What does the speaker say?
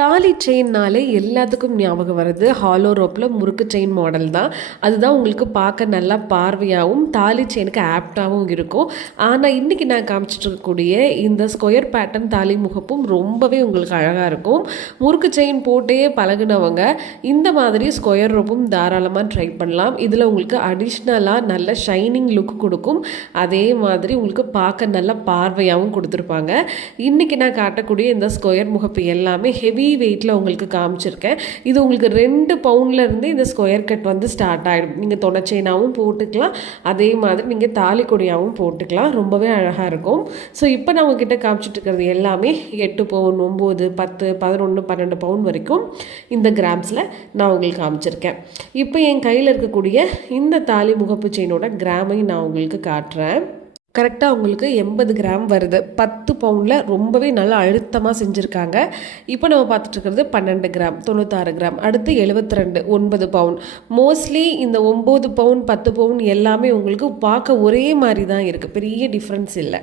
தாலி செயின்னாலே எல்லாத்துக்கும் ஞாபகம் வருது ஹாலோ ரோப்பில் முறுக்கு செயின் மாடல் தான். அதுதான் உங்களுக்கு பார்க்க நல்லா பார்வையாகவும் தாலி செயினுக்கு ஆப்டாகவும் இருக்கும். ஆனால் இன்றைக்கி நான் காமிச்சிட்டு இருக்கக்கூடிய இந்த ஸ்கொயர் பேட்டர்ன் தாலி முகப்பும் ரொம்பவே உங்களுக்கு அழகாக இருக்கும். முறுக்கு செயின் போட்டே பழகுனவங்க இந்த மாதிரி ஸ்கொயர் ரோப்பும் தாராளமாக ட்ரை பண்ணலாம். இதில் உங்களுக்கு அடிஷ்னலாக நல்ல ஷைனிங் லுக் கொடுக்கும். அதே மாதிரி உங்களுக்கு பார்க்க நல்ல பார்வையாகவும் கொடுத்துருப்பாங்க. இன்றைக்கி நான் காட்டக்கூடிய இந்த ஸ்கொயர் முகப்பு எல்லாமே ஹெவி வெயிட்டில் உங்களுக்கு காமிச்சிருக்கேன். இது உங்களுக்கு 2 பவுண்ட்லேருந்து இந்த ஸ்கொயர் கட் வந்து ஸ்டார்ட் ஆகிடும். நீங்கள் தொலை செயினாகவும் போட்டுக்கலாம், அதே மாதிரி நீங்கள் தாலி கொடியாகவும் போட்டுக்கலாம். ரொம்பவே அழகாக இருக்கும். ஸோ இப்போ நான் உங்ககிட்ட காமிச்சிட்டு இருக்கிறது எல்லாமே 8 பவுன் 9 10 11 12 பவுன் வரைக்கும் இந்த கிராம்ஸில் நான் உங்களுக்கு காமிச்சிருக்கேன். இப்போ என் கையில் இருக்கக்கூடிய இந்த தாலி முகப்பு செயினோட கிராமை நான் உங்களுக்கு காட்டுறேன். கரெக்டாக உங்களுக்கு 80 கிராம் வருது. 10 பவுண்டில் ரொம்பவே நல்லா அழுத்தமாக செஞ்சுருக்காங்க. இப்போ நம்ம பார்த்துட்ருக்கிறது 12 கிராம் 96 கிராம், அடுத்து 72 9 பவுன். மோஸ்ட்லி இந்த 9 பவுன் 10 பவுன் எல்லாமே உங்களுக்கு பார்க்க ஒரே மாதிரி தான் இருக்குது, பெரிய டிஃப்ரென்ஸ் இல்லை.